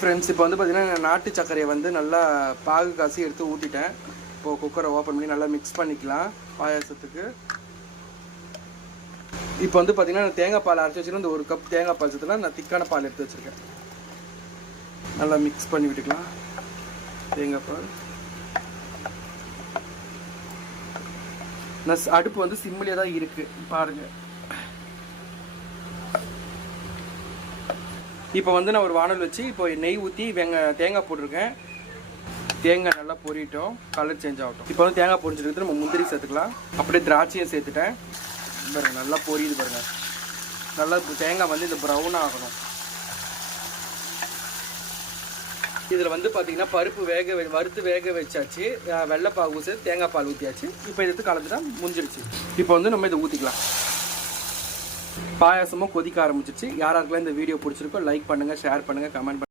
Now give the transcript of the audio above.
Friends, இப்போ வந்து பார்த்தீங்கன்னா நாட்டு சர்க்கரையை வந்து நல்லா பாகு காசி எடுத்து ஊற்றிட்டேன். இப்போது குக்கரை ஓப்பன் பண்ணி நல்லா மிக்ஸ் பண்ணிக்கலாம் பாயாசத்துக்கு. இப்போ வந்து பார்த்தீங்கன்னா தேங்காய் பால் அரைச்சி வச்சுருக்கேன். இந்த 1 கப் தேங்காய் பால் சேர்த்துலாம் நான் திக்கான பால் எடுத்து வச்சுருக்கேன். நல்லா மிக்ஸ் பண்ணி விட்டுக்கலாம் தேங்காய் பால். நான் அடுப்பு வந்து சிம்மிலே தான் இருக்குது பாருங்கள். இப்போ வந்து நான் ஒரு வானல் வச்சு இப்போ நெய் ஊற்றி தேங்காய் போட்டிருக்கேன். தேங்காய் நல்லா பொரியட்டும், கலர் சேஞ்ச் ஆகட்டும். இப்போ வந்து தேங்காய் பொரிஞ்சிருக்கு, நம்ம முந்திரி சேர்த்துக்கலாம். அப்படியே திராட்சையும் சேர்த்துட்டேன். பாருங்கள் நல்லா பொரியுது பாருங்கள். நல்லா தேங்காய் வந்து இந்த ப்ரௌன் ஆகணும். இதில் வந்து பார்த்தீங்கன்னா பருப்பு வறுத்து வேக வச்சாச்சு. வெள்ளைப்பாகு சேர்த்து தேங்காய் பால் ஊற்றியாச்சு. இப்போ எடுத்து கலந்துட்டா முடிஞ்சிடுச்சு. இப்போ வந்து நம்ம இதை ஊற்றிக்கலாம். பாயாசமும் கொதிக்க ஆரம்பிச்சிச்சு. யாராருக்கெல்லாம் இந்த வீடியோ பிடிச்சிருக்கோ லைக் பண்ணுங்கள், ஷேர் பண்ணுங்கள், கமெண்ட் பண்ணுங்கள்.